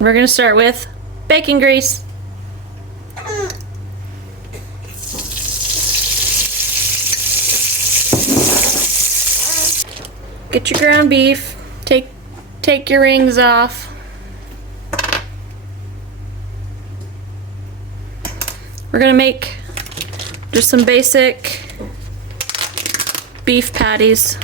We're gonna start with bacon grease. Get your ground beef. Take your rings off. We're gonna make just some basic beef patties.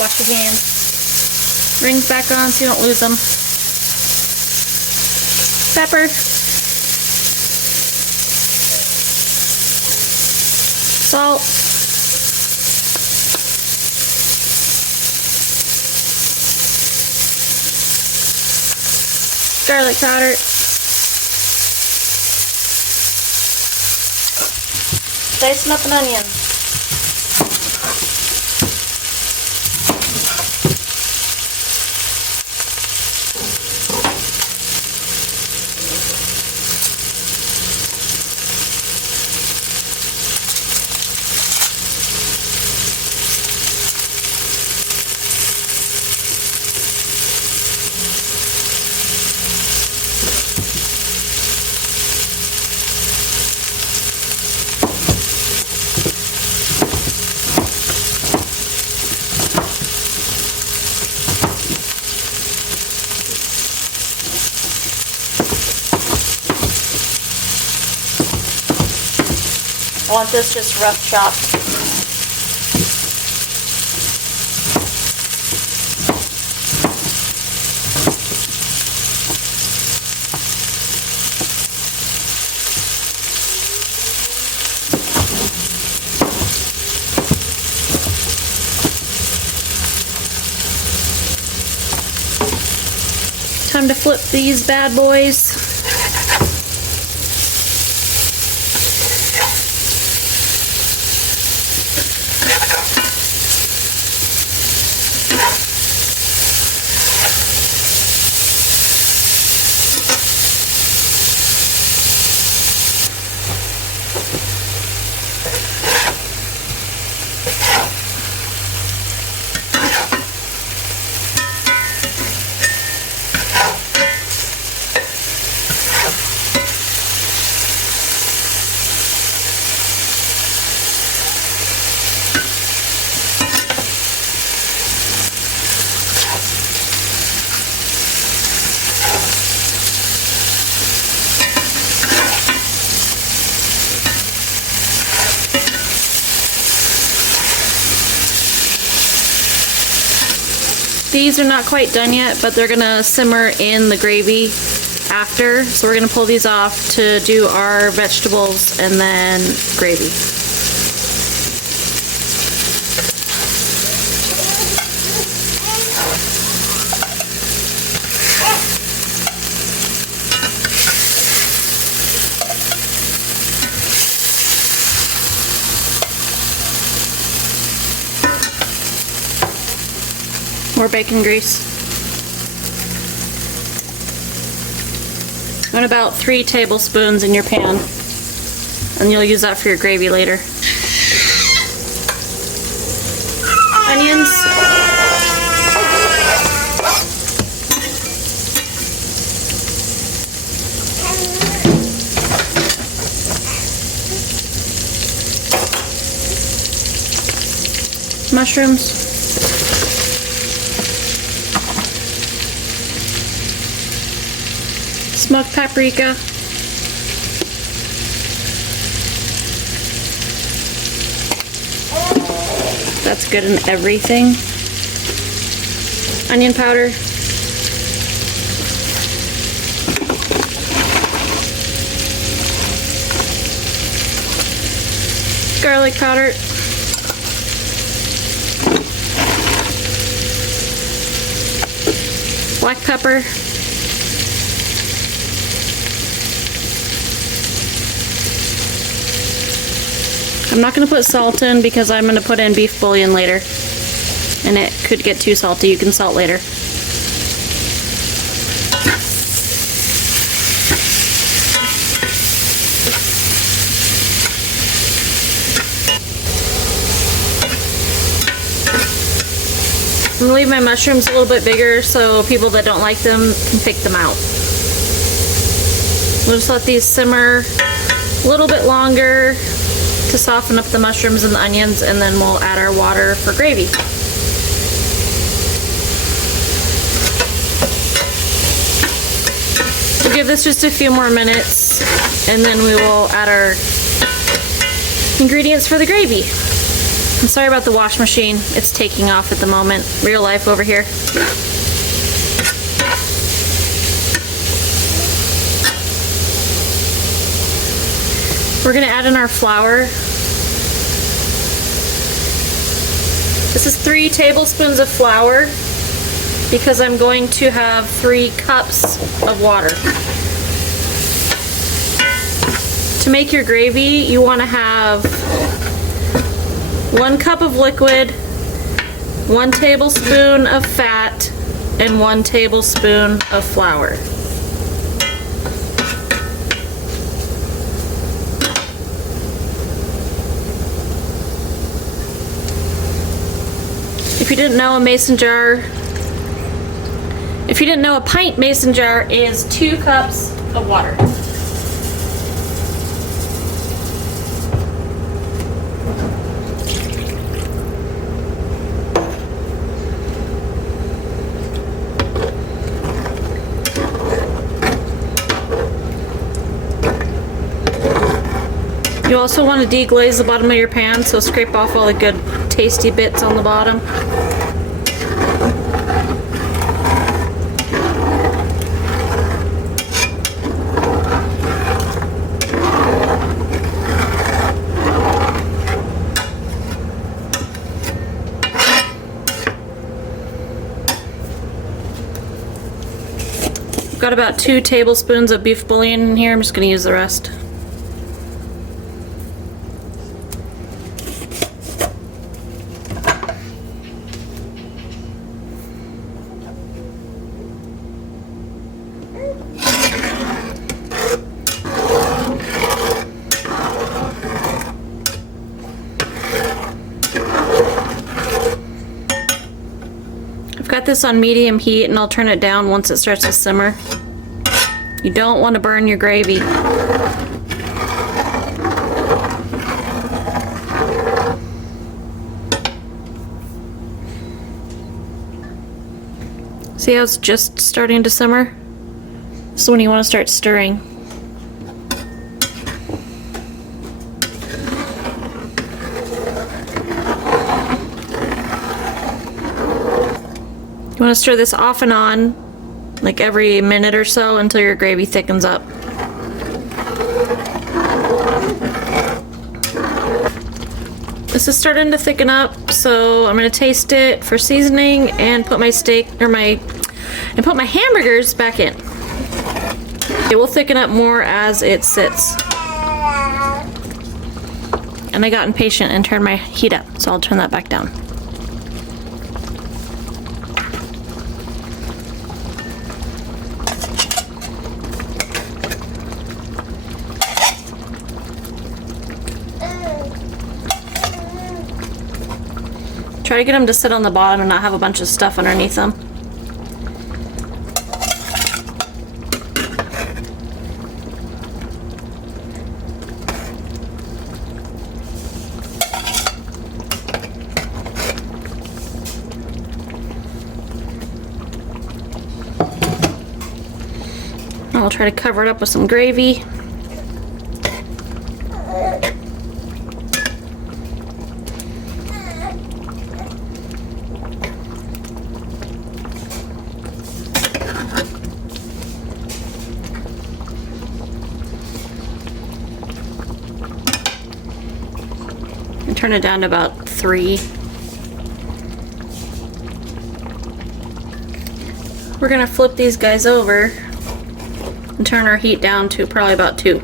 Wash your hands. Rings back on so you don't lose them. Pepper. Salt. Garlic powder. Dicing up an onion. I want this just rough chopped. Time to flip these bad boys. These are not quite done yet, but they're gonna simmer in the gravy after. So we're gonna pull these off to do our vegetables and then gravy. More bacon grease. And about 3 tablespoons in your pan. And you'll use that for your gravy later. Onions. mushrooms. Smoked paprika. That's good in everything. Onion powder. Garlic powder. Black pepper. I'm not going to put salt in because I'm going to put in beef bouillon later. And it could get too salty. You can salt later. I'm going to leave my mushrooms a little bit bigger so people that don't like them can pick them out. We'll just let these simmer a little bit longer to soften up the mushrooms and the onions, and then we'll add our water for gravy. We'll give this just a few more minutes, and then we will add our ingredients for the gravy. I'm sorry about the wash machine. It's taking off at the moment. Real life over here. We're gonna add in our flour. This is 3 tablespoons of flour because I'm going to have 3 cups of water. To make your gravy, you wanna have 1 cup of liquid, 1 tablespoon of fat, and 1 tablespoon of flour. If you didn't know, a pint mason jar is 2 cups of water. You also want to deglaze the bottom of your pan, so scrape off all the good tasty bits on the bottom. I've got about 2 tablespoons of beef bouillon in here. I'm just going to use the rest. Got this on medium heat, and I'll turn it down once it starts to simmer. You don't want to burn your gravy. See how it's just starting to simmer? This is when you want to start stirring. You want to stir this off and on, like every minute or so, until your gravy thickens up. This is starting to thicken up, so I'm going to taste it for seasoning and put my put my hamburgers back in. It will thicken up more as it sits. And I got impatient and turned my heat up, so I'll turn that back down. Try to get them to sit on the bottom and not have a bunch of stuff underneath them. We'll try to cover it up with some gravy. And turn it down to about 3. We're gonna flip these guys over and turn our heat down to probably about 2.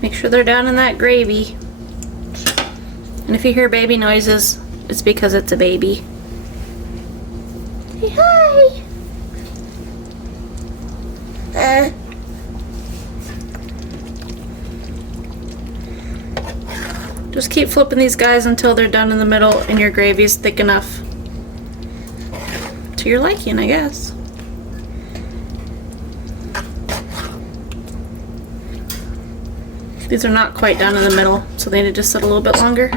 Make sure they're down in that gravy. And if you hear baby noises, it's because it's a baby. Say hi! Just keep flipping these guys until they're done in the middle and your gravy is thick enough to your liking, I guess. These are not quite down in the middle, so they need to sit a little bit longer.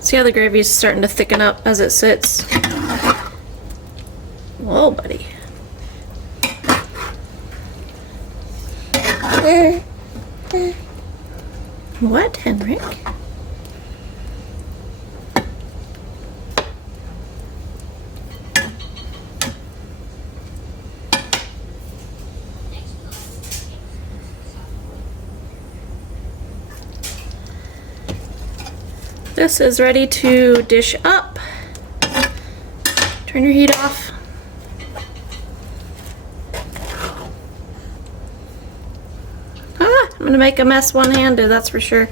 See how the gravy is starting to thicken up as it sits? Whoa, buddy. What, Henrik? This is ready to dish up. Turn your heat off. I'm gonna make a mess one-handed, that's for sure.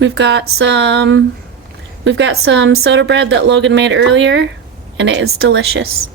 We've got some soda bread that Logan made earlier, and it is delicious.